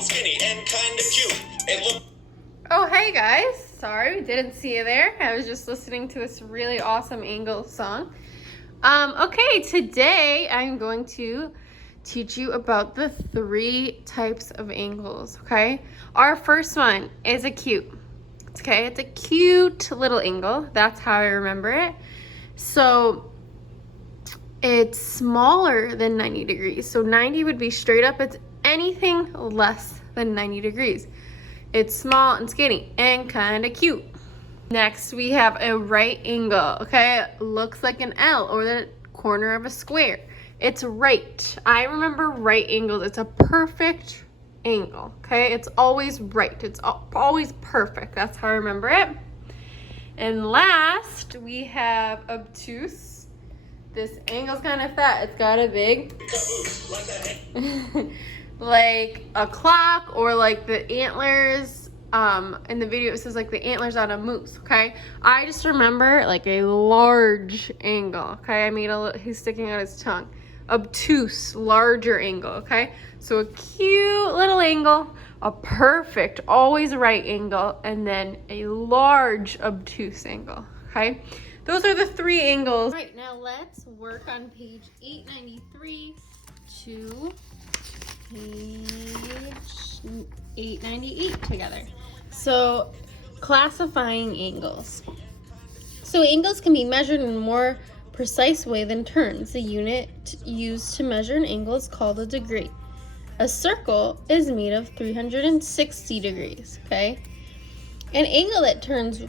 skinny and kinda cute. It look. Oh, hey guys. Sorry, didn't see you there. I was just listening to this really awesome angle song. Okay, today I'm going to teach you about the 3 types of angles, okay? Our first one is a cute. Okay, it's a cute little angle. That's how I remember it. So it's smaller than 90 degrees. So 90 would be straight up. It's anything less than 90 degrees. It's small and skinny and kind of cute. Next, we have a right angle, okay? It looks like an L or the corner of a square. It's right. I remember right angles. It's a perfect angle, okay? It's always right. It's always perfect. That's how I remember it. And last, we have obtuse. This angle's kind of fat. It's got a big, like a clock or like the antlers. In the video it says like the antlers on a moose, okay? I just remember like a large angle, okay? I made he's sticking out his tongue. Obtuse, larger angle, okay? So a cute little angle, a perfect, always right angle, and then a large obtuse angle, okay? Those are the 3 angles. All right, now let's work on page 893 to page 898 together. So, classifying angles. So angles can be measured in a more precise way than turns. The unit used to measure an angle is called a degree. A circle is made of 360 degrees, okay? An angle that turns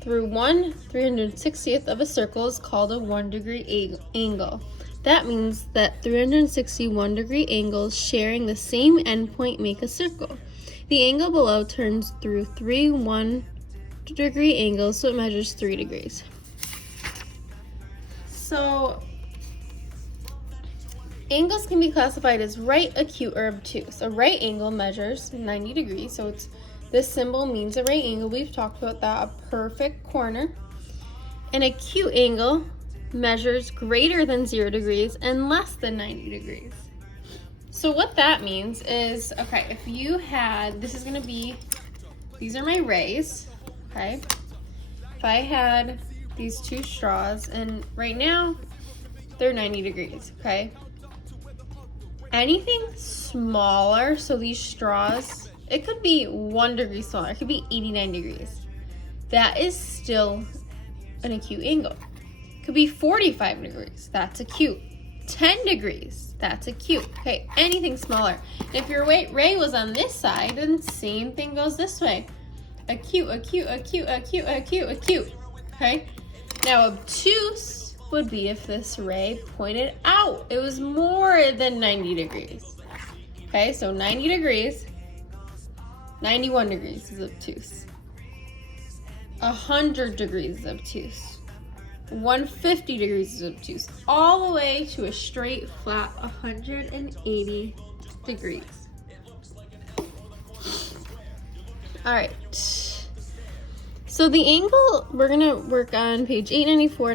through 1/360th of a circle is called a 1-degree angle. That means that 361 degree angles sharing the same endpoint make a circle. The angle below turns through 3 1-degree angles, so it measures 3 degrees. So, angles can be classified as right, acute, or obtuse. A right angle measures 90 degrees, so this symbol means a right angle. We've talked about that, a perfect corner. An acute angle measures greater than 0 degrees and less than 90 degrees. So what that means is, okay, if you had, these are my rays, okay? If I had these 2 straws, and right now they're 90 degrees, okay? Anything smaller, so these straws, it could be 1 degree smaller, it could be 89 degrees. That is still an acute angle. It could be 45 degrees, that's acute. 10 degrees, that's acute. Okay, anything smaller. If your ray was on this side, then same thing goes this way. Acute, acute, acute, acute, acute, acute. Okay, now obtuse would be if this ray pointed out. It was more than 90 degrees. Okay, so 90 degrees, 91 degrees is obtuse. 100 degrees is obtuse. 150 degrees is obtuse, all the way to a straight, flat 180 degrees. All right. So the angle, we're gonna work on page 894,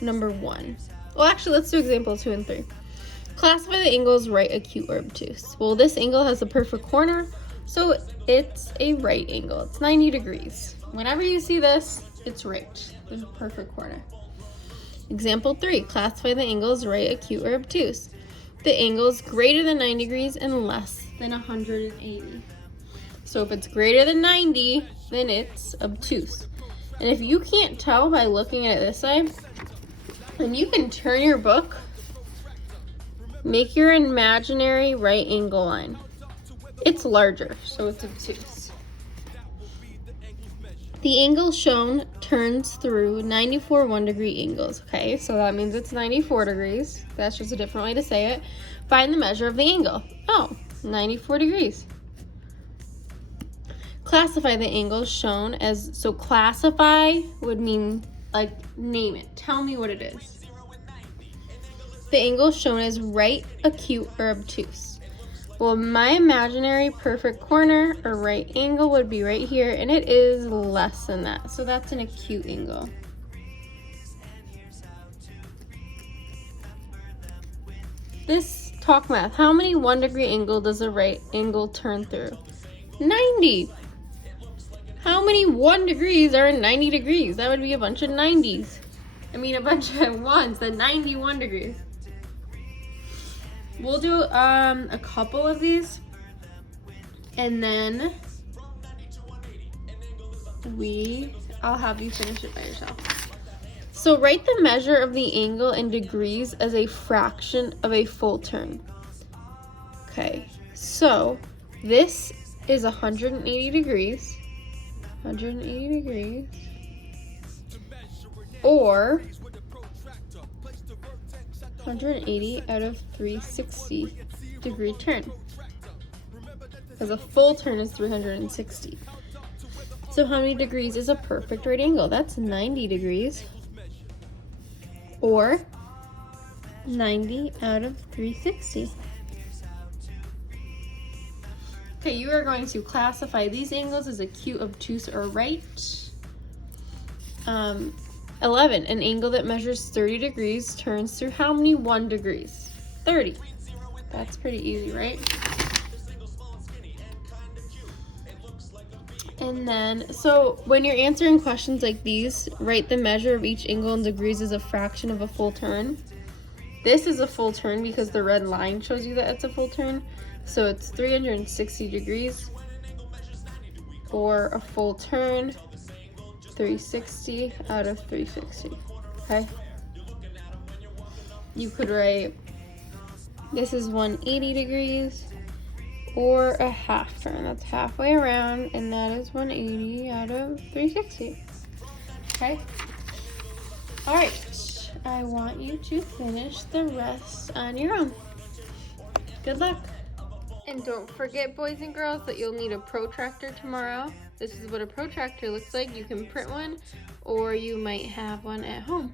number 1. Well, actually, let's do example 2 and 3. Classify the angles right, acute, or obtuse. Well, this angle has a perfect corner, so it's a right angle. It's 90 degrees. Whenever you see this, it's right. There's a perfect corner. Example 3, classify the angles right, acute, or obtuse. The angle is greater than 90 degrees and less than 180. So if it's greater than 90, then it's obtuse. And if you can't tell by looking at it this way, then you can turn your book, make your imaginary right angle line. It's larger, so it's obtuse. The angle shown turns through 94 1-degree angles, okay? So that means it's 94 degrees. That's just a different way to say it. Find the measure of the angle. Oh, 94 degrees. Classify the angles shown as, so classify would mean like name it. Tell me what it is. The angle shown as right, acute, or obtuse. Well, my imaginary perfect corner or right angle would be right here, and it is less than that. So that's an acute angle. This talk math. How many 1 degree angle does a right angle turn through? 90. How many 1 degrees are 90 degrees? That would be a bunch of 90s. I mean, a bunch of ones, the 91 degrees. We'll do a couple of these, and then I'll have you finish it by yourself. So write the measure of the angle in degrees as a fraction of a full turn. Okay, so this is 180 degrees. 180 degrees. Or 180 out of 360 degree turn. Because a full turn is 360. So how many degrees is a perfect right angle? That's 90 degrees. Or 90 out of 360. Okay, you are going to classify these angles as acute, obtuse, or right. 11, an angle that measures 30 degrees turns through how many 1 degrees? 30. That's pretty easy, right? And then, so when you're answering questions like these, write the measure of each angle in degrees as a fraction of a full turn. This is a full turn because the red line shows you that it's a full turn. So it's 360 degrees, or a full turn, 360 out of 360, okay? You could write, this is 180 degrees, or a half turn. That's halfway around, and that is 180 out of 360, okay? All right, I want you to finish the rest on your own. Good luck. And don't forget, boys and girls, that you'll need a protractor tomorrow. This is what a protractor looks like. You can print one, or you might have one at home.